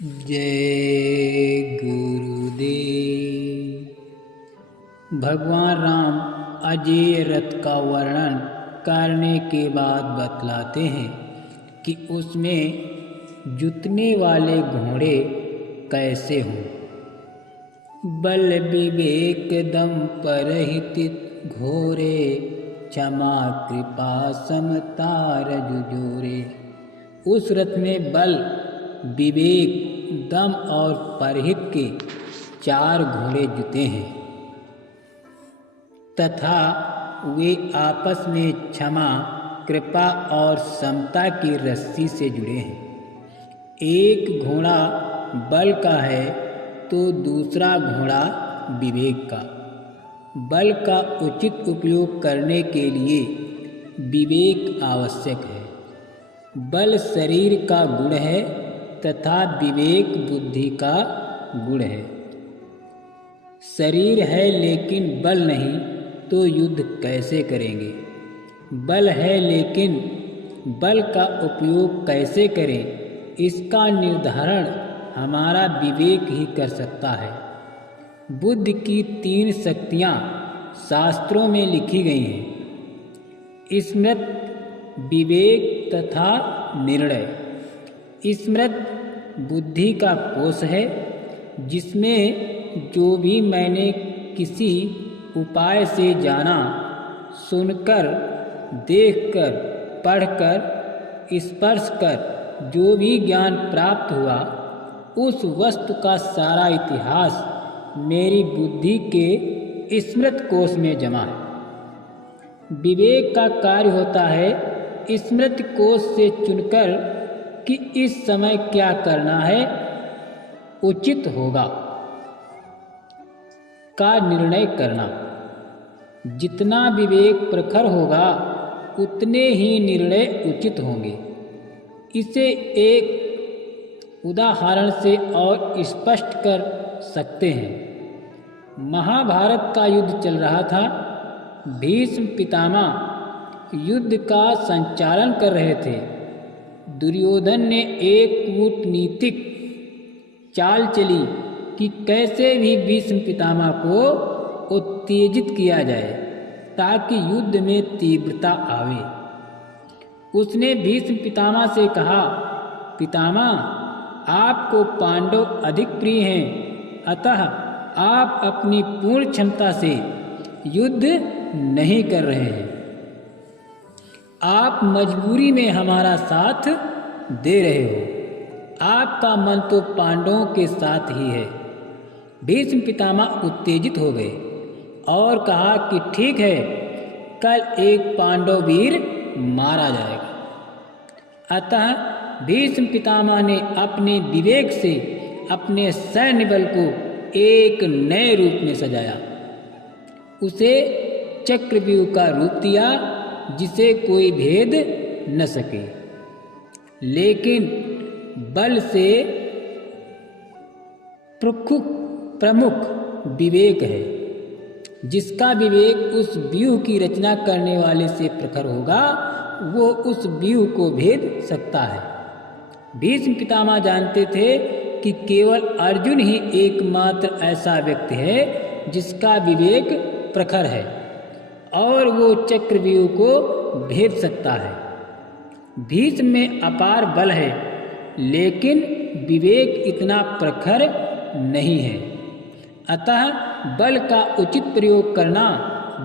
जय गुरुदेव। भगवान राम अजेय रथ का वर्णन करने के बाद बतलाते हैं कि उसमें जुतने वाले घोड़े कैसे हों। बल विवेक दम परहित घोरे, क्षमा कृपा समता रजु जोरे। उस रथ में बल, विवेक, दम और परहित के 4 घोड़े जुते हैं तथा वे आपस में क्षमा, कृपा और समता की रस्सी से जुड़े हैं। एक घोड़ा बल का है तो दूसरा घोड़ा विवेक का। बल का उचित उपयोग करने के लिए विवेक आवश्यक है। बल शरीर का गुण है तथा विवेक बुद्धि का गुण है। शरीर है लेकिन बल नहीं तो युद्ध कैसे करेंगे। बल है लेकिन बल का उपयोग कैसे करें, इसका निर्धारण हमारा विवेक ही कर सकता है। बुद्धि की 3 शक्तियाँ शास्त्रों में लिखी गई हैं: स्मृत, विवेक तथा निर्णय। स्मृत बुद्धि का कोष है जिसमें जो भी मैंने किसी उपाय से जाना, सुनकर, देखकर, पढ़कर, स्पर्श कर जो भी ज्ञान प्राप्त हुआ, उस वस्तु का सारा इतिहास मेरी बुद्धि के स्मृत कोष में जमा है। विवेक का कार्य होता है स्मृति कोष से चुनकर कि इस समय क्या करना है, उचित होगा का निर्णय करना। जितना विवेक प्रखर होगा उतने ही निर्णय उचित होंगे। इसे एक उदाहरण से और स्पष्ट कर सकते हैं। महाभारत का युद्ध चल रहा था। भीष्म पितामह युद्ध का संचालन कर रहे थे। दुर्योधन ने एक कूटनीतिक चाल चली कि कैसे भी भीष्म पितामह को उत्तेजित किया जाए ताकि युद्ध में तीव्रता आवे। उसने भीष्म पितामह से कहा, पितामह, आपको पांडव अधिक प्रिय हैं, अतः आप अपनी पूर्ण क्षमता से युद्ध नहीं कर रहे हैं। आप मजबूरी में हमारा साथ दे रहे हो। आपका मन तो पांडवों के साथ ही है। भीष्म पितामह उत्तेजित हो गए और कहा कि ठीक है, कल एक पांडव वीर मारा जाएगा। अतः भीष्म पितामह ने अपने विवेक से अपने सैन्य बल को एक नए रूप में सजाया। उसे चक्रव्यूह का रूप दिया जिसे कोई भेद न सके। लेकिन बल से प्रमुख विवेक है। जिसका विवेक उस व्यूह की रचना करने वाले से प्रखर होगा, वो उस व्यूह को भेद सकता है। भीष्म पितामह जानते थे कि केवल अर्जुन ही एकमात्र ऐसा व्यक्ति है जिसका विवेक प्रखर है और वो चक्रव्यूह को भेद सकता है। भीष्म में अपार बल है लेकिन विवेक इतना प्रखर नहीं है। अतः बल का उचित प्रयोग करना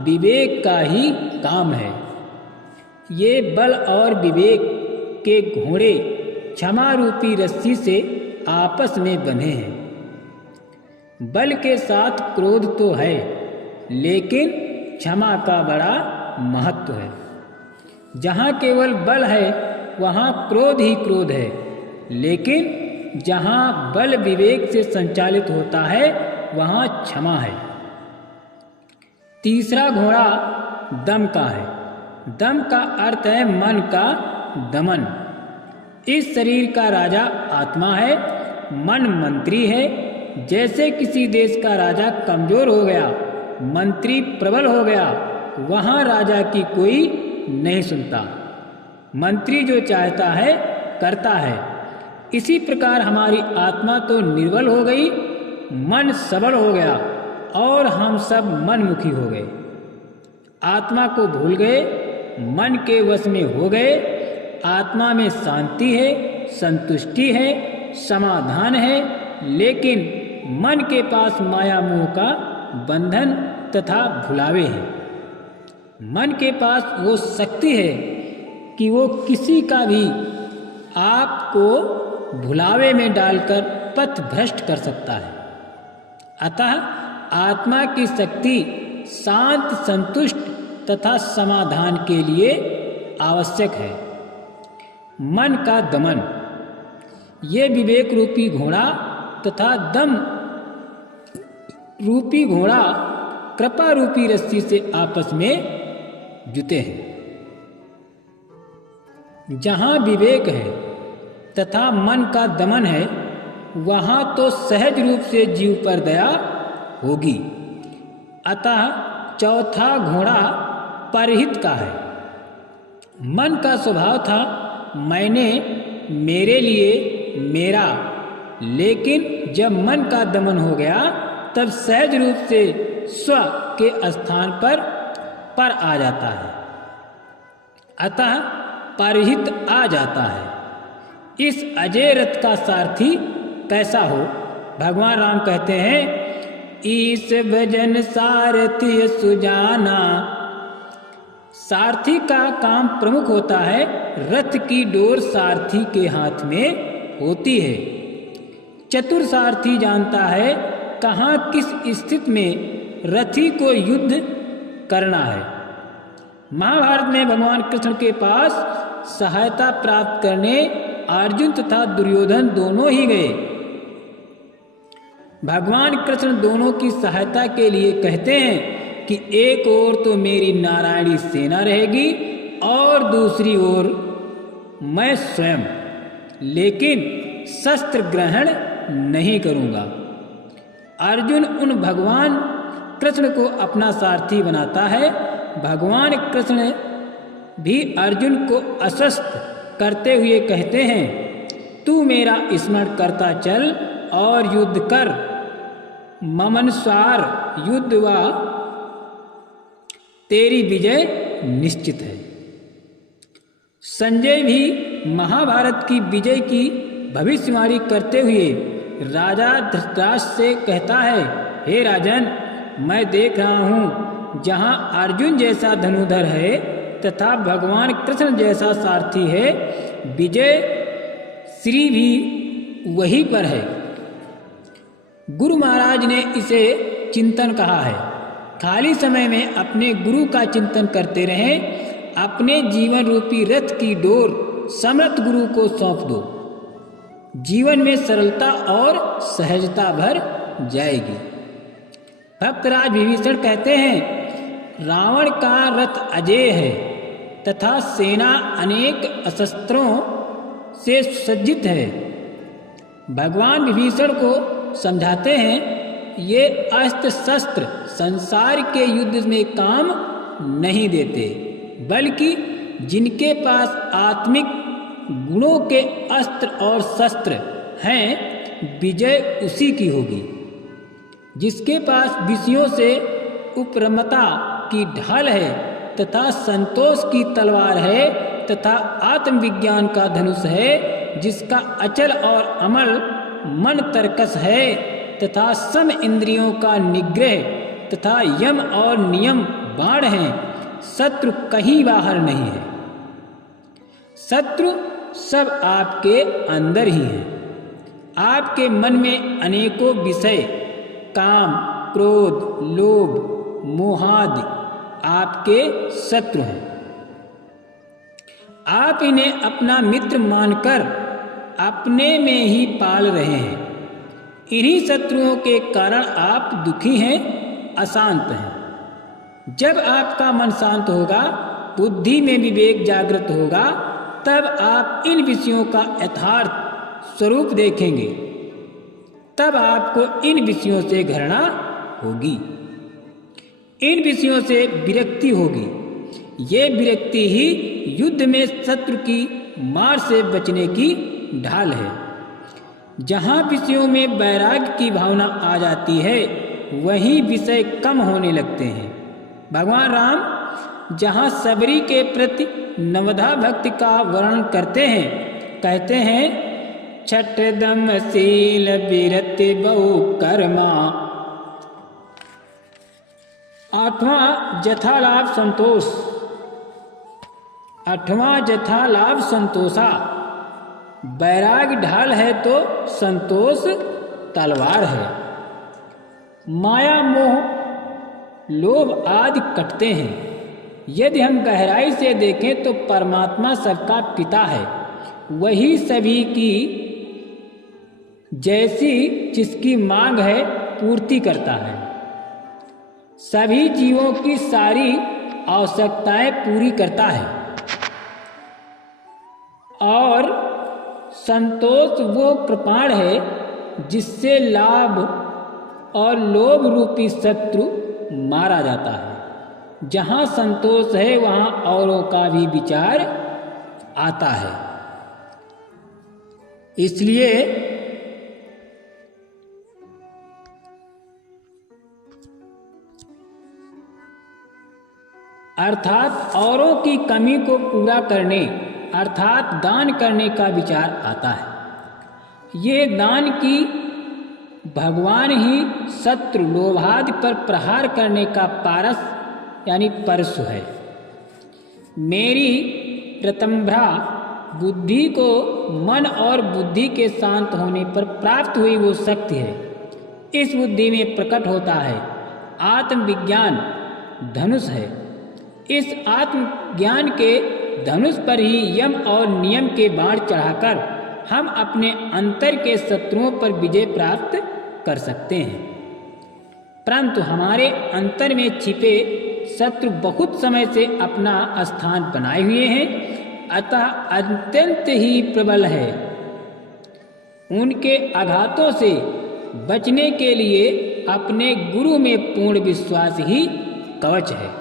विवेक का ही काम है। ये बल और विवेक के घोड़े क्षमा रूपी रस्सी से आपस में बंधे हैं। बल के साथ क्रोध तो है लेकिन क्षमा का बड़ा महत्व है। जहाँ केवल बल है वहाँ क्रोध ही क्रोध है, लेकिन जहाँ बल विवेक से संचालित होता है वहाँ क्षमा है। तीसरा घोड़ा दम का है। दम का अर्थ है मन का दमन। इस शरीर का राजा आत्मा है, मन मंत्री है। जैसे किसी देश का राजा कमजोर हो गया, मंत्री प्रबल हो गया, वहाँ राजा की कोई नहीं सुनता। मंत्री जो चाहता है करता है। इसी प्रकार हमारी आत्मा तो निर्बल हो गई, मन सबल हो गया और हम सब मनमुखी हो गए। आत्मा को भूल गए, मन के वश में हो गए। आत्मा में शांति है, संतुष्टि है, समाधान है, लेकिन मन के पास माया मोह का बंधन तथा भुलावे हैं। मन के पास वो शक्ति है कि वो किसी का भी आपको भुलावे में डालकर पथ भ्रष्ट कर सकता है। अतः आत्मा की शक्ति शांत, संतुष्ट तथा समाधान के लिए आवश्यक है। मन का दमन, ये विवेक रूपी घोड़ा तथा दम रूपी घोड़ा कृपा रूपी रस्सी से आपस में जुते हैं। जहाँ विवेक है तथा मन का दमन है, वहाँ तो सहज रूप से जीव पर दया होगी। अतः चौथा घोड़ा परहित का है। मन का स्वभाव था मैंने, मेरे लिए, मेरा, लेकिन जब मन का दमन हो गया तब सहज रूप से स्व के स्थान पर आ जाता है। अतः परहित आ जाता है। इस अजय रथ का सारथी कैसा हो? भगवान राम कहते हैं, ईश भजन सारथी सुजाना। सारथी का काम प्रमुख होता है। रथ की डोर सारथी के हाथ में होती है। चतुर सारथी जानता है कहाँ किस स्थिति में रथी को युद्ध करना है। महाभारत में भगवान कृष्ण के पास सहायता प्राप्त करने अर्जुन तथा दुर्योधन दोनों ही गए। भगवान कृष्ण दोनों की सहायता के लिए कहते हैं कि एक ओर तो मेरी नारायणी सेना रहेगी और दूसरी ओर मैं स्वयं, लेकिन शस्त्र ग्रहण नहीं करूंगा। अर्जुन उन भगवान कृष्ण को अपना सारथी बनाता है। भगवान कृष्ण भी अर्जुन को आश्वस्त करते हुए कहते हैं, तू मेरा स्मरण करता चल और युद्ध कर। ममनुसार युद्ध व तेरी विजय निश्चित है। संजय भी महाभारत की विजय की भविष्यवाणी करते हुए राजा धृतराष्ट्र से कहता है, हे राजन, मैं देख रहा हूँ जहाँ अर्जुन जैसा धनुधर है तथा भगवान कृष्ण जैसा सारथी है, विजय श्री भी वहीं पर है। गुरु महाराज ने इसे चिंतन कहा है। खाली समय में अपने गुरु का चिंतन करते रहें। अपने जीवन रूपी रथ की डोर समर्थ गुरु को सौंप दो। जीवन में सरलता और सहजता भर जाएगी। भक्तराज विभीषण कहते हैं, रावण का रथ अजेय है तथा सेना अनेक अस्त्रों से सुसज्जित है। भगवान विभीषण को समझाते हैं, ये अस्त्र शस्त्र संसार के युद्ध में काम नहीं देते, बल्कि जिनके पास आत्मिक गुणों के अस्त्र और शस्त्र हैं, विजय उसी की होगी। जिसके पास विषयों से उपरमता की ढाल है तथा संतोष की तलवार है तथा आत्मविज्ञान का धनुष है, जिसका अचल और अमल मन तर्कस है तथा सम इंद्रियों का निग्रह तथा यम और नियम बाण हैं, शत्रु कहीं बाहर नहीं है। शत्रु सब आपके अंदर ही है। आपके मन में अनेकों विषय, काम, क्रोध, लोभ, मोहादि आपके शत्रु हैं। आप इन्हें अपना मित्र मानकर अपने में ही पाल रहे हैं। इन्हीं शत्रुओं के कारण आप दुखी हैं, अशांत हैं। जब आपका मन शांत होगा, बुद्धि में विवेक जागृत होगा, तब आप इन विषयों का यथार्थ स्वरूप देखेंगे। तब आपको इन विषयों से घृणा होगी, इन विषयों से विरक्ति होगी। ये विरक्ति ही युद्ध में शत्रु की मार से बचने की ढाल है। जहाँ विषयों में वैराग्य की भावना आ जाती है वहीं विषय कम होने लगते हैं। भगवान राम जहाँ सबरी के प्रति नवधा भक्ति का वर्णन करते हैं, कहते हैं छठ दम शील विरति बहु कर्मा। आठवां जथालाभ संतोष। आठवां जथालाभ संतोषा। वैराग ढाल है तो संतोष तलवार है। माया मोह लोभ आदि कटते हैं। यदि हम गहराई से देखें तो परमात्मा सबका पिता है। वही सभी की जैसी जिसकी मांग है पूर्ति करता है। सभी जीवों की सारी आवश्यकताएं पूरी करता है। और संतोष वो कृपाण है जिससे लाभ और लोभ रूपी शत्रु मारा जाता है। जहाँ संतोष है वहाँ औरों का भी विचार आता है। इसलिए अर्थात औरों की कमी को पूरा करने अर्थात दान करने का विचार आता है। ये दान की भगवान ही शत्रु लोभादि पर प्रहार करने का पारस यानी परशु है। मेरी प्रतंभ्रा बुद्धि को मन और बुद्धि के शांत होने पर प्राप्त हुई वो शक्ति है। इस बुद्धि में प्रकट होता है आत्मविज्ञान धनुष है। इस आत्मज्ञान के धनुष पर ही यम और नियम के बाण चढ़ाकर हम अपने अंतर के शत्रुओं पर विजय प्राप्त कर सकते हैं। परंतु हमारे अंतर में छिपे शत्रु बहुत समय से अपना स्थान बनाए हुए हैं, अतः अत्यंत ही प्रबल है। उनके आघातों से बचने के लिए अपने गुरु में पूर्ण विश्वास ही कवच है।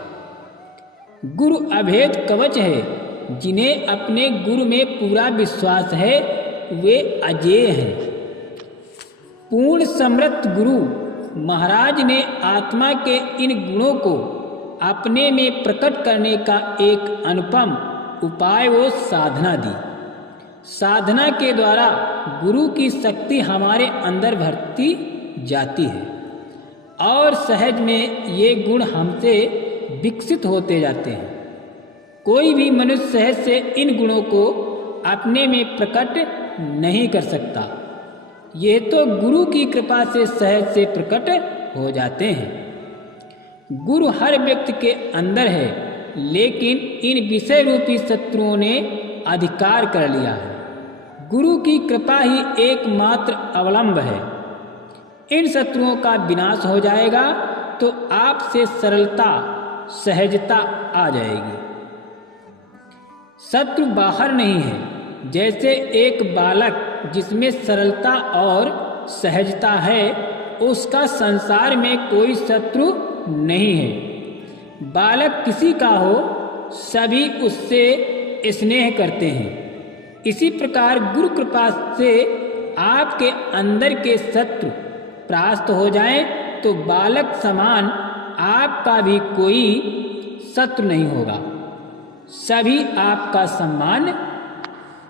गुरु अभेद कवच है। जिन्हें अपने गुरु में पूरा विश्वास है वे अजेय हैं। पूर्ण समर्थ गुरु महाराज ने आत्मा के इन गुणों को अपने में प्रकट करने का एक अनुपम उपाय वो साधना दी। साधना के द्वारा गुरु की शक्ति हमारे अंदर भरती जाती है और सहज में ये गुण हमसे विकसित होते जाते हैं। कोई भी मनुष्य सहज से इन गुणों को अपने में प्रकट नहीं कर सकता। ये तो गुरु की कृपा से सहज से प्रकट हो जाते हैं। गुरु हर व्यक्ति के अंदर है, लेकिन इन विषय रूपी शत्रुओं ने अधिकार कर लिया है। गुरु की कृपा ही एकमात्र अवलंब है। इन शत्रुओं का विनाश हो जाएगा तो आपसे सरलता सहजता आ जाएगी। शत्रु बाहर नहीं है। जैसे एक बालक जिसमें सरलता और सहजता है, उसका संसार में कोई शत्रु नहीं है। बालक किसी का हो, सभी उससे स्नेह करते हैं। इसी प्रकार गुरु कृपा से आपके अंदर के शत्रु परास्त हो जाएं तो बालक समान आपका भी कोई शत्रु नहीं होगा। सभी आपका सम्मान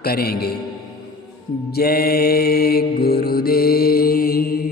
करेंगे। जय गुरुदेव।